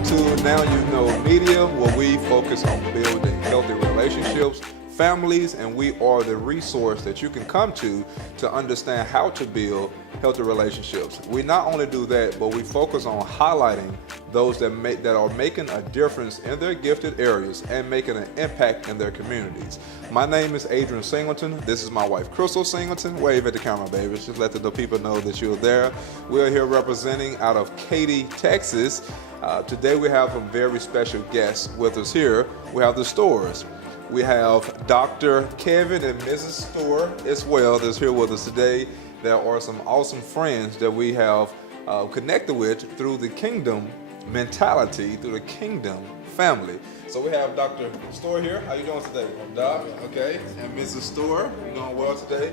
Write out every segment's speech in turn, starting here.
welcome to Now You Know Media, where we focus on building healthy relationships, families, and we are the resource that you can come to understand how to build healthy relationships. We not only do that, but we focus on highlighting those that are making a difference in their gifted areas and making an impact in their communities. My name is Adrian Singleton. This is my wife, Crystal Singleton. Wave at the camera, baby. Just let the people know that you're there. We're here representing out of Katy, Texas. Today we have a very special guest with us here. We have the Storrs. We have Dr. Kevin and Mrs. Storr as well that's here with us today. There are some awesome friends that we have connected with through the kingdom mentality, through the kingdom family. So we have Dr. Storr here. How you doing today? I'm Doc, okay, and Mrs. Storr. You doing well today?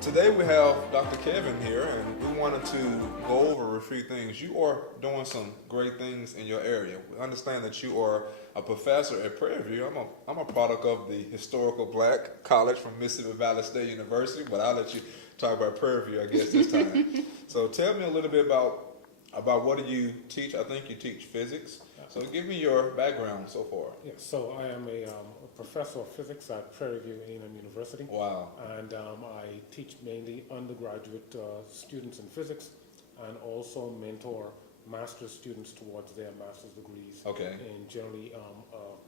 Today we have Dr. Kevin here, and we wanted to go over a few things. You are doing some great things in your area. We understand that you are a professor at Prairie View. I'm a product of the historical black college from Mississippi Valley State University, but I'll let you talk about Prairie View, I guess, this time. So tell me a little bit about what do you teach. I think you teach physics. So give me your background so far. Yeah, so I am a professor of physics at Prairie View A&M University. Wow. And I teach mainly undergraduate students in physics and also mentor master's students towards their master's degrees. Okay. And generally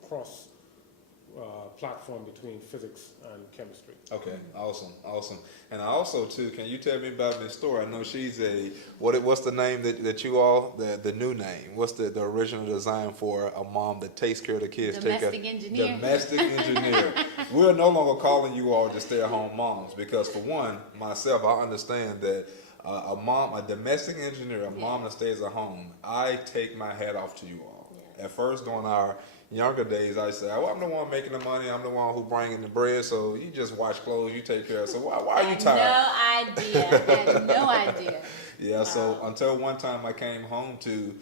cross platform between physics and chemistry. Okay, awesome. And also too, can you tell me about this story? I know she's what's the name that you all, the new name? What's the original design for a mom that takes care of the kids? Domestic engineer. Domestic engineer. We're no longer calling you all just stay-at-home moms because for one, myself, I understand that a domestic engineer, a mom that stays at home, I take my hat off to you all. Yeah. At first, during our younger days, I said, well, I'm the one making the money, I'm the one who bringing the bread, so you just wash clothes, you take care of it. So why are you tired? I had no idea. Yeah, wow. So until one time I came home to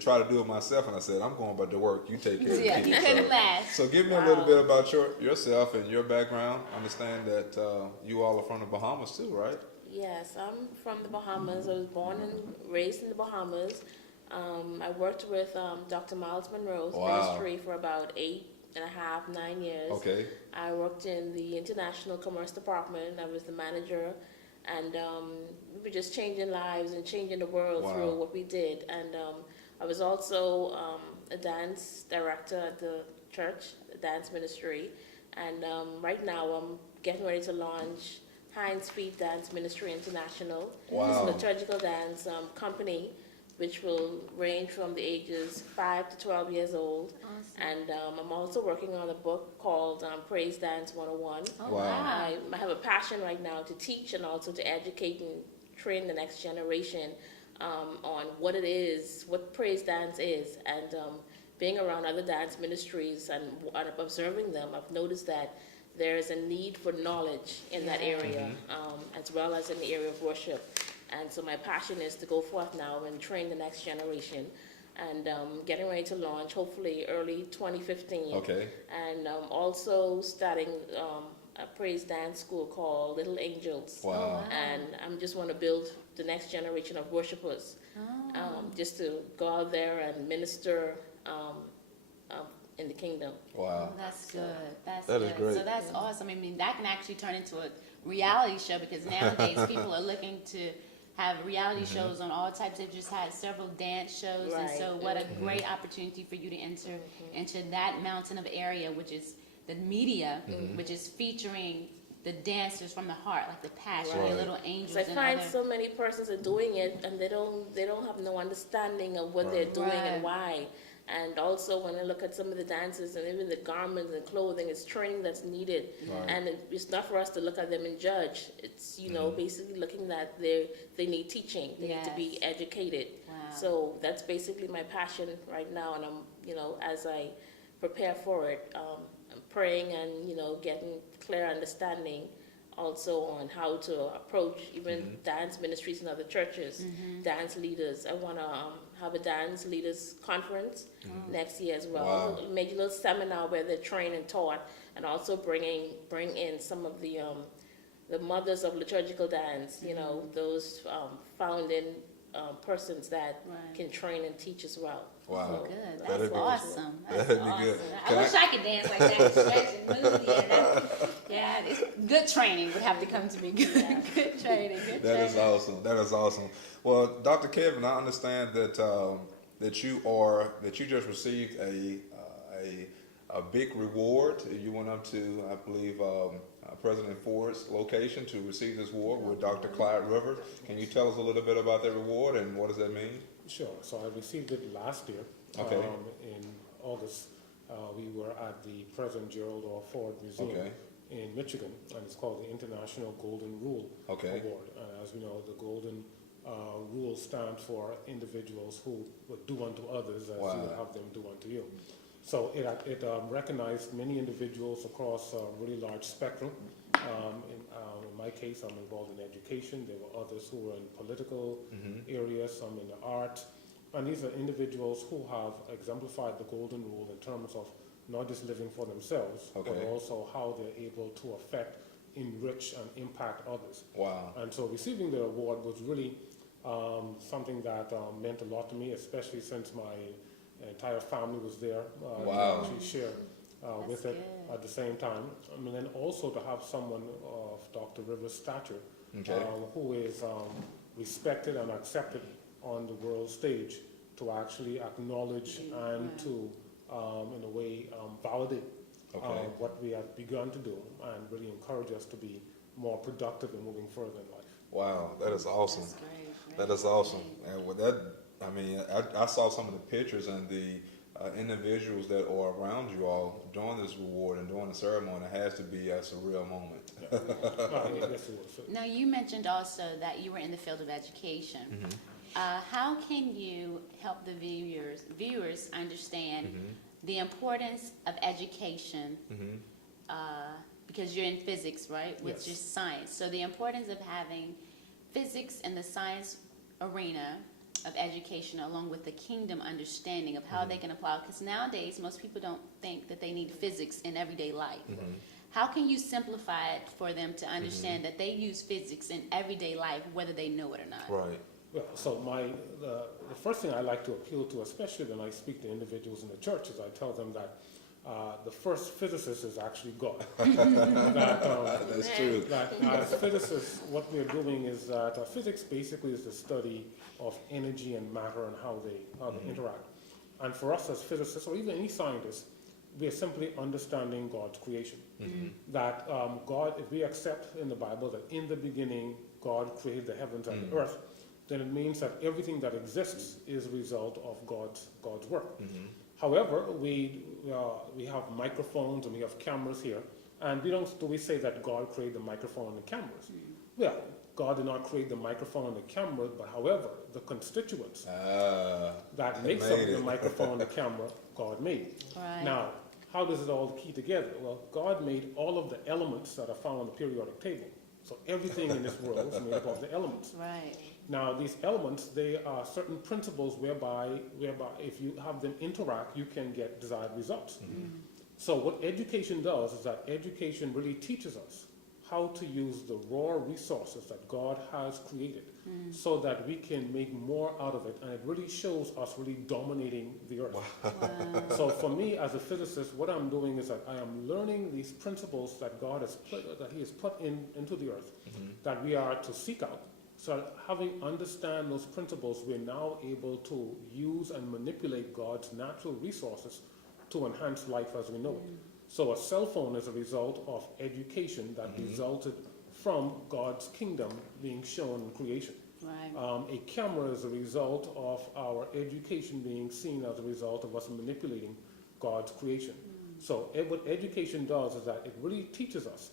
try to do it myself, and I said, I'm going back to work, you take care of it. Yeah, you couldn't last. So give me a little bit about yourself and your background. I understand that you all are from the Bahamas too, right? Yes, I'm from the Bahamas. I was born and raised in the Bahamas. I worked with Dr. Miles Monroe's ministry for about 9 years. Okay. I worked in the International Commerce Department. I was the manager, and we were just changing lives and changing the world through what we did. And I was also a dance director at the church, the dance ministry. And right now I'm getting ready to launch Heinz Feet Dance Ministry International. Wow. It's a liturgical dance company which will range from the ages 5 to 12 years old. Awesome. And I'm also working on a book called Praise Dance 101. Oh, wow. I have a passion right now to teach and also to educate and train the next generation on what it is, what praise dance is. And being around other dance ministries and observing them, I've noticed that there's a need for knowledge in that area, as well as in the area of worship. And so my passion is to go forth now and train the next generation. And getting ready to launch, hopefully early 2015. Okay. And also starting a praise dance school called Little Angels. Wow. And I just want to build the next generation of worshipers. Just to go out there and minister in the kingdom. Wow. That's good. That is great. So that's awesome. I mean, that can actually turn into a reality show because nowadays people are looking to have reality shows on all types. They've just had several dance shows. Right. And so what a great opportunity for you to enter into that mountain of area, which is the media, which is featuring the dancers from the heart, like the Passion, the Little Angels. I find so many persons are doing it and they don't have no understanding of what they're doing and why. And also when I look at some of the dances and even the garments and clothing, it's training that's needed. Right. And it's not for us to look at them and judge. It's, basically looking that they need teaching. They need to be educated. Wow. So that's basically my passion right now. And I'm, as I prepare for it, I'm praying and, getting clear understanding also on how to approach even dance ministries in other churches, dance leaders. I want to have a dance leaders conference next year as well. Wow. A major little seminar where they're trained and taught, and also bring in some of the mothers of liturgical dance. Those founding persons that can train and teach as well. Wow. Oh, good. That'd That's be awesome. That'd That's be awesome. good. I wish I could dance like that, stretch and move. Yeah, it's good training would have to come to me. Good training. That is awesome. That is awesome. Well, Dr. Kevin, I understand that that you just received a big reward. You went up to, I believe, President Ford's location to receive this award with Dr. Clyde Rivers. Can you tell us a little bit about that reward and what does that mean? Sure. So I received it last year. Okay. In August, we were at the President Gerald R. Ford Museum in Michigan, and it's called the International Golden Rule Award. And as we know, the Golden Rule stands for individuals who would do unto others as you would have them do unto you. So it recognized many individuals across a really large spectrum. In my case, I'm involved in education. There were others who were in political areas, some in the arts. And these are individuals who have exemplified the golden rule in terms of not just living for themselves, but also how they're able to affect, enrich, and impact others. Wow. And so receiving the award was really something that meant a lot to me, especially since my entire family was there to actually share with it at the same time. And then also to have someone of Dr. Rivers' stature who is respected and accepted on the world stage to actually acknowledge and to, in a way, validate what we have begun to do and really encourage us to be more productive and moving further in life. Wow, that is awesome. That's great. That is awesome. And with that, I mean, I saw some of the pictures and the individuals that are around you all during this reward and during the ceremony. It has to be a surreal moment. Yes, it was. Now, you mentioned also that you were in the field of education. How can you help the viewers understand the importance of education? Because you're in physics, right? Which is science. So the importance of having physics in the science arena of education along with the kingdom understanding of how they can apply. Because nowadays, most people don't think that they need physics in everyday life. How can you simplify it for them to understand that they use physics in everyday life, whether they know it or not? Right. Well, so the first thing I like to appeal to, especially when I speak to individuals in the church, is I tell them that the first physicist is actually God. That's true. That as physicists, what we're doing is that physics basically is the study of energy and matter and how they interact. And for us as physicists, or even any scientist, we are simply understanding God's creation. That God, if we accept in the Bible that in the beginning God created the heavens and the earth, then it means that everything that exists is a result of God's work. However, we have microphones and we have cameras here, and we say that God created the microphone and the cameras. Well, God did not create the microphone and the camera, but however, the constituents that makes up the microphone and the camera, God made. Right. Now, how does it all key together? Well, God made all of the elements that are found on the periodic table. So everything in this world is made up of the elements. Right. Now, these elements, they are certain principles whereby if you have them interact, you can get desired results. So what education does is that education really teaches us how to use the raw resources that God has created so that we can make more out of it, and it really shows us really dominating the earth. So for me as a physicist, what I'm doing is that I am learning these principles that God has He has put into the earth that we are to seek out. So having understand those principles, we're now able to use and manipulate God's natural resources to enhance life as we know it. So a cell phone is a result of education that resulted from God's kingdom being shown in creation. Right. A camera is a result of our education being seen as a result of us manipulating God's creation. So what education does is that it really teaches us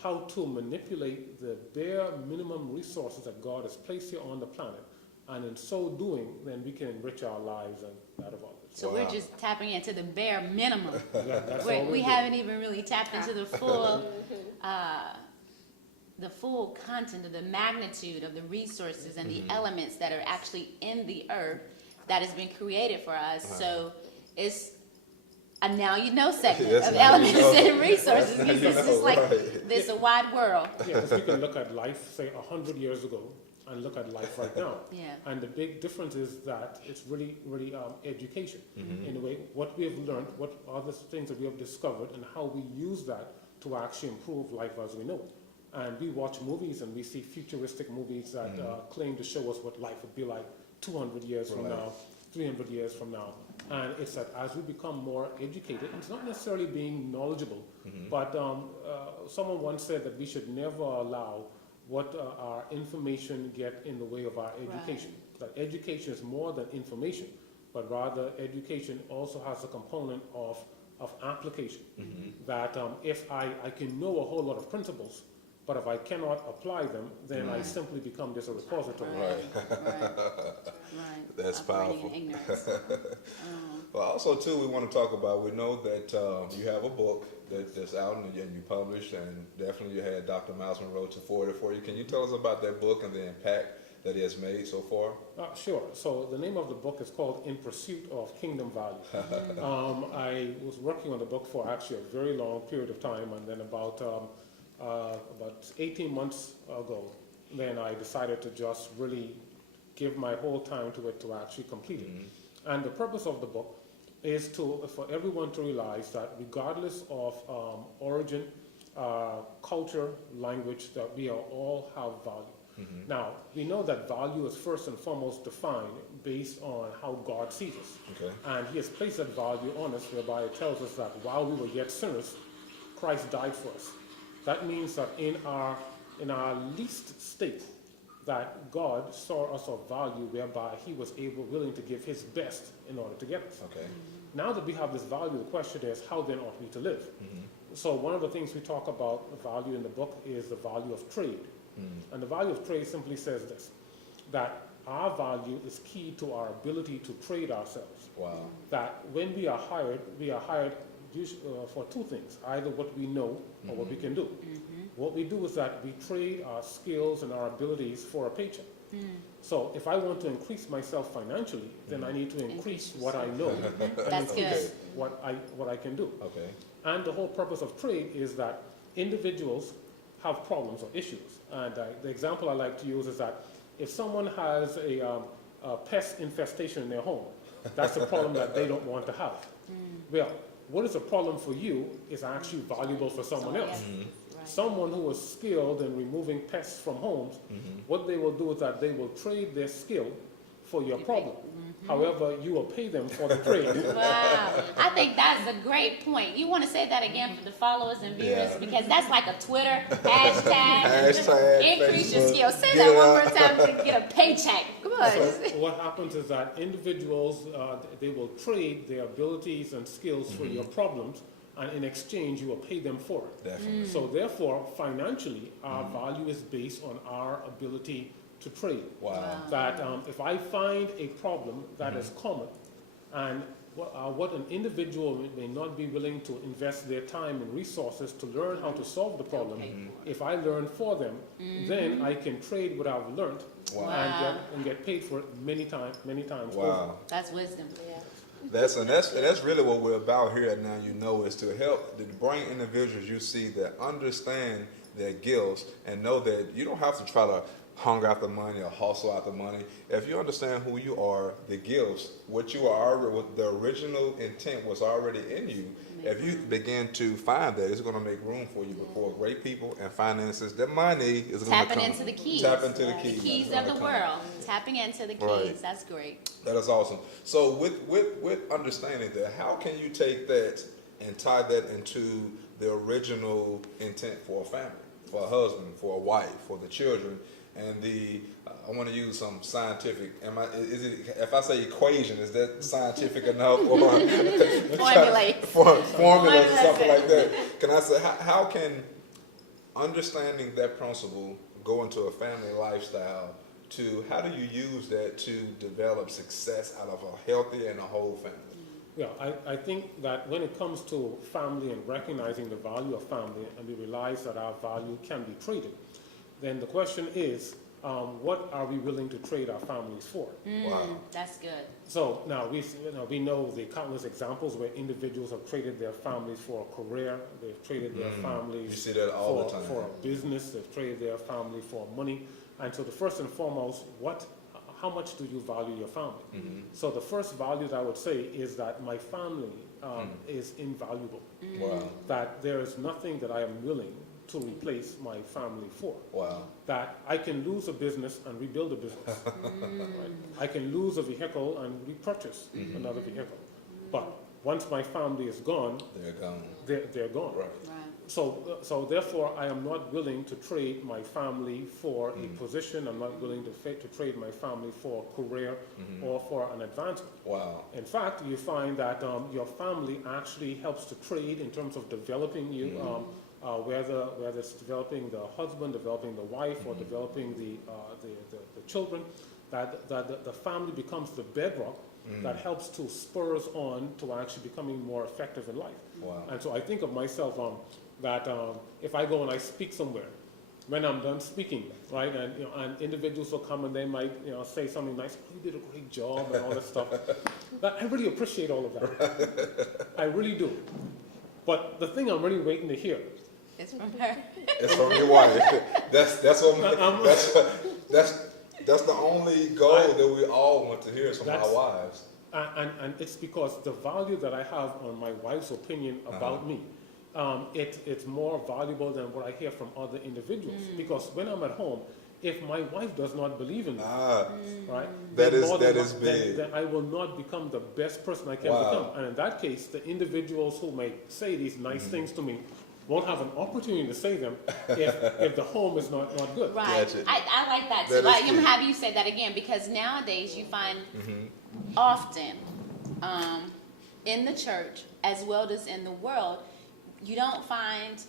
how to manipulate the bare minimum resources that God has placed here on the planet. And in so doing, then we can enrich our lives and that of others. So we're just tapping into the bare minimum. That's We haven't even really tapped into the full content of the magnitude of the resources and the elements that are actually in the earth that has been created for us. So it's a now you know segment of elements and resources, because it's like this a wide world. Yeah, because we can look at life, say 100 years ago, and look at life right now. Yeah. And the big difference is that it's really education. In a way, what we have learned, what are the things that we have discovered, and how we use that to actually improve life as we know it. And we watch movies and we see futuristic movies that claim to show us what life would be like 200 years from now, 300 years from now. And it's that as we become more educated, it's not necessarily being knowledgeable, but someone once said that we should never allow what our information get in the way of our education. That education is more than information, but rather education also has a component of application. That if I can know a whole lot of principles, but if I cannot apply them, then I simply become just a repository. That's powerful. In ignorance. Well, also too, we want to talk about. We know that you have a book that's out and you published, and definitely you had Dr. Miles Monroe to forward it for you. Can you tell us about that book and the impact that it has made so far? Sure. So the name of the book is called In Pursuit of Kingdom Value. I was working on the book for actually a very long period of time, and then about 18 months ago, then I decided to just really give my whole time to it to actually complete it. And the purpose of the book is for everyone to realize that regardless of origin, culture, language, that we all have value. Now, we know that value is first and foremost defined based on how God sees us. And he has placed that value on us, whereby it tells us that while we were yet sinners, Christ died for us. That means that in our least state, that God saw us of value, whereby he was willing to give his best in order to get us. Now that we have this value, the question is, how then ought we to live? So one of the things we talk about value in the book is the value of trade. And the value of trade simply says this, that our value is key to our ability to trade ourselves. That when we are hired for two things, either what we know or what we can do. What we do is that we trade our skills and our abilities for a paycheck. So if I want to increase myself financially, then I need to increase what I know and increase what I can do. And the whole purpose of trade is that individuals have problems or issues. And the example I like to use is that if someone has a pest infestation in their home, that's a problem that they don't want to have. Well, what is a problem for you is actually valuable for someone else. Someone who is skilled in removing pests from homes, what they will do is that they will trade their skill for your problem. However, you will pay them for the trade. Wow. I think that's a great point. You want to say that again for the followers and viewers? Because that's like a Twitter hashtag. Increase your skills. Say that one more time to get a paycheck. Come on. So what happens is that individuals, they will trade their abilities and skills for your problems, and in exchange, you will pay them for it. Definitely. So therefore, financially, our value is based on our ability to trade. That if I find a problem that is common, and what an individual may not be willing to invest their time and resources to learn how to solve the problem, if I learn for them, then I can trade what I've learned and get paid for it many times over. That's wisdom. That's really what we're about here at Now You Know, is to help to bring individuals you see that understand their gifts and know that you don't have to try to hunger after money or hustle after money. If you understand who you are, the gifts, what you are already, what the original intent was already in you, if you begin to find that, it's going to make room for you before great people and finances. The money is going to come. Tapping into the keys. Tap into the keys. The keys of the world. Tapping into the keys. That's great. That is awesome. So with understanding that, how can you take that and tie that into the original intent for a family, for a husband, for a wife, for the children, and I want to use some scientific. If I say equation, is that scientific enough? Or formulas or something like that. Can I say how can understanding that principle go into a family lifestyle? How do you use that to develop success out of a healthy and a whole family? Yeah, I think that when it comes to family and recognizing the value of family, and we realize that our value can be traded, then the question is, what are we willing to trade our families for? Wow. That's good. So now we know the countless examples where individuals have traded their families for a career, they've traded their families You see that all the time. for a business, they've traded their family for money. And so the first and foremost, how much do you value your family? So the first value that I would say is that my family is invaluable. Wow. That there is nothing that I am willing to replace my family for. Wow. That I can lose a business and rebuild a business. Right? I can lose a vehicle and repurchase another vehicle. But once my family is gone, They're gone. they're gone. Right. So therefore, I am not willing to trade my family for a position. I'm not willing to trade my family for a career or for an advancement. Wow. In fact, you find that your family actually helps to trade in terms of developing you, whether it's developing the husband, developing the wife, or developing the children. That the family becomes the bedrock that helps to spur us on to actually becoming more effective in life. Wow. And so I think of myself that if I go and I speak somewhere, when I'm done speaking, right, and individuals will come and they might say something nice, "You did a great job," and all that stuff. But I really appreciate all of that. I really do. But the thing I'm really waiting to hear. It's from her. It's from your wife. That's the only goal that we all want to hear is from our wives. And it's because the value that I have on my wife's opinion about me, it's more valuable than what I hear from other individuals. Because when I'm at home, if my wife does not believe in me, right, that is big. Then I will not become the best person I can become. And in that case, the individuals who may say these nice things to me won't have an opportunity to say them if the home is not good. Right. Gotcha. I like that too. I'm happy you said that again, because nowadays you find often in the church as well as in the world, you don't find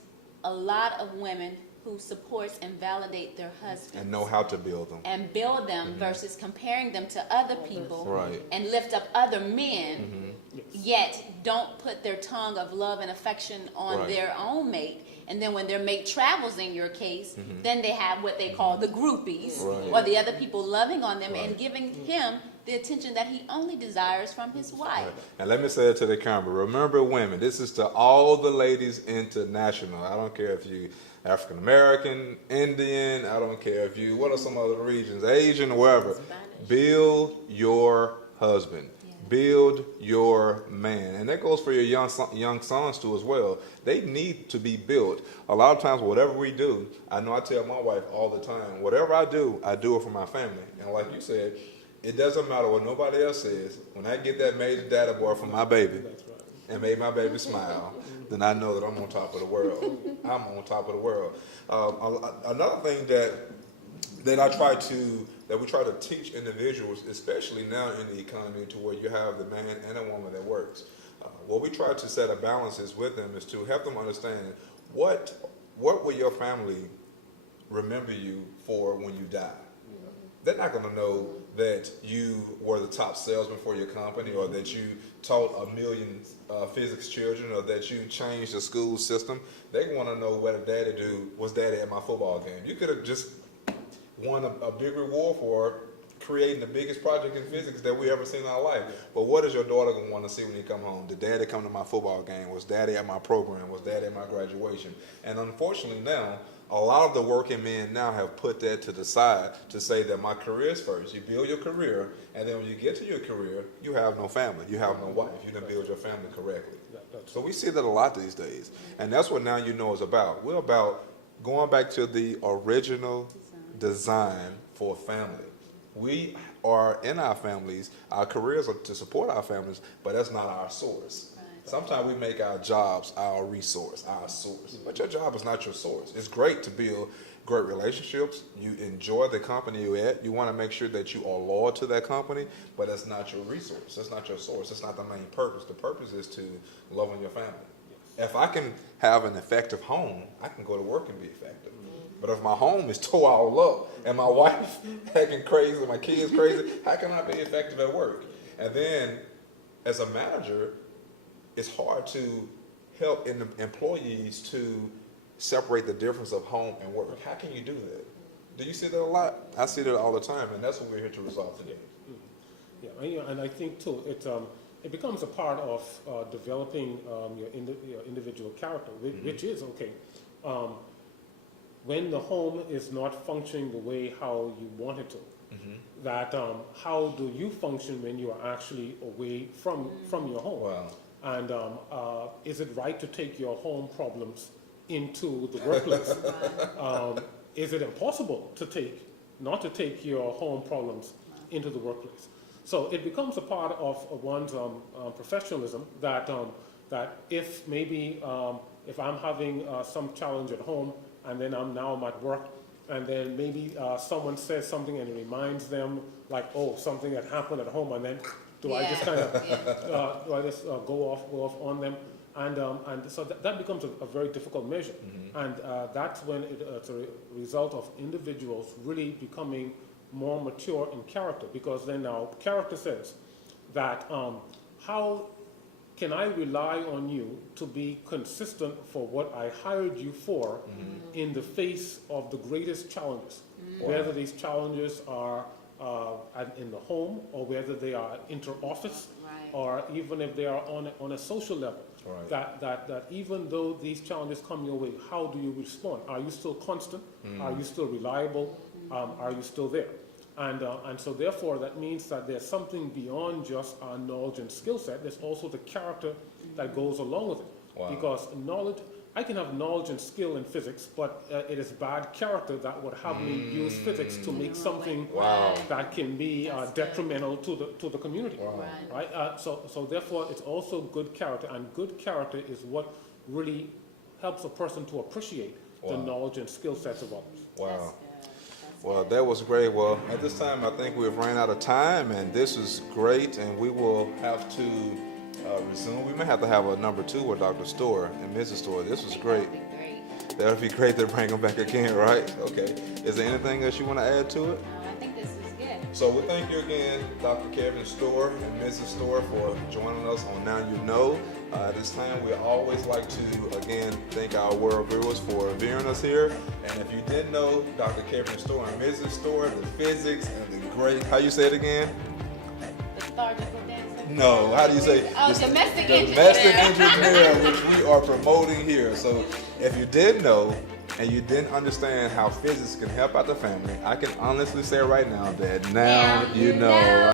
a lot of women who supports and validate their husbands. And know how to build them. And build them versus comparing them to other people Right. and lift up other men, yet don't put their tongue of love and affection on Right. their own mate. And then when their mate travels, in your case, then they have what they call the groupies, Right. or the other people loving on them Right. and giving him the attention that he only desires from his wife. Right. And let me say it to the camera. Remember, women, this is to all the ladies international. I don't care if you African American, Indian, I don't care if you, what are some other regions, Asian, wherever. Spanish. Build your husband. Yeah. Build your man. And that goes for your young sons too as well. They need to be built. A lot of times, whatever we do, I know I tell my wife all the time, whatever I do it for my family. And like you said, it doesn't matter what nobody else says. When I get that major data boy from my baby and made my baby smile, then I know that I'm on top of the world. I'm on top of the world. Another thing that we try to teach individuals, especially now in the economy, to where you have the man and a woman that works. What we try to set a balance is with them is to help them understand what will your family remember you for when you die. They're not going to know that you were the top salesman for your company, or that you taught 1 million physics children, or that you changed the school system. They want to know what was daddy at my football game. You could have just won a big reward for creating the biggest project in physics that we ever seen in our life. But what is your daughter going to want to see when you come home? Did daddy come to my football game? Was daddy at my program? Was daddy at my graduation? And unfortunately now, a lot of the working men now have put that to the side to say that my career is first. You build your career, and then when you get to your career, you have no family. You have no wife. You didn't build your family correctly. So we see that a lot these days. And that's what Now You Know is about. We're about going back to the original design for family. We are in our families. Our careers are to support our families, but that's not our source. Sometimes we make our jobs our resource, our source. But your job is not your source. It's great to build great relationships. You enjoy the company you're at. You want to make sure that you are loyal to that company, but that's not your resource. That's not your source. That's not the main purpose. The purpose is to love on your family. If I can have an effective home, I can go to work and be effective. But if my home is tore all up and my wife acting crazy, my kids crazy, how can I be effective at work? And then as a manager, it's hard to help employees to separate the difference of home and work. How can you do that? Do you see that a lot? I see that all the time, and that's what we're here to resolve today. Yeah, and I think too, it becomes a part of developing your individual character, which is okay. When the home is not functioning the way how you want it to, that how do you function when you are actually away from your home? Wow. And is it right to take your home problems into the workplace? Is it impossible not to take your home problems into the workplace? So it becomes a part of one's professionalism that if maybe if I'm having some challenge at home and then I'm at work, and then maybe someone says something and it reminds them like, oh, something that happened at home, and then do I just kind of go off on them? And so that becomes a very difficult measure. And that's when it's a result of individuals really becoming more mature in character, because then now character says that how can I rely on you to be consistent for what I hired you for in the face of the greatest challenges, whether these challenges are in the home or whether they are inter-office, or even if they are on a social level. That even though these challenges come your way, how do you respond? Are you still constant? Are you still reliable? Are you still there? And so therefore that means that there's something beyond just our knowledge and skill set. There's also the character that goes along with it. Because knowledge, I can have knowledge and skill in physics, but it is bad character that would have me use physics to make something that can be detrimental to the community. Right? So therefore it's also good character, and good character is what really helps a person to appreciate the knowledge and skill sets of others. Wow. Well, that was great. Well, at this time, I think we've run out of time, and this was great, and we will have to resume. We may have to have a number 2 with Dr. Storr and Mrs. Storr. This was great. That would be great to bring them back again, right? Okay. Is there anything else you want to add to it? No, I think this is good. So we thank you again, Dr. Kevin Storr and Mrs. Storr, for joining us on Now You Know. At this time, we always like to, again, thank our world viewers for viewing us here. And if you didn't know, Dr. Kevin Storr and Mrs. Storr, the physics and the great, how you say it again? Lethargical dancer? No, how do you say? Oh, domestic engineer. Domestic engineer, which we are promoting here. So if you didn't know and you didn't understand how physics can help out the family, I can honestly say right now that now you know.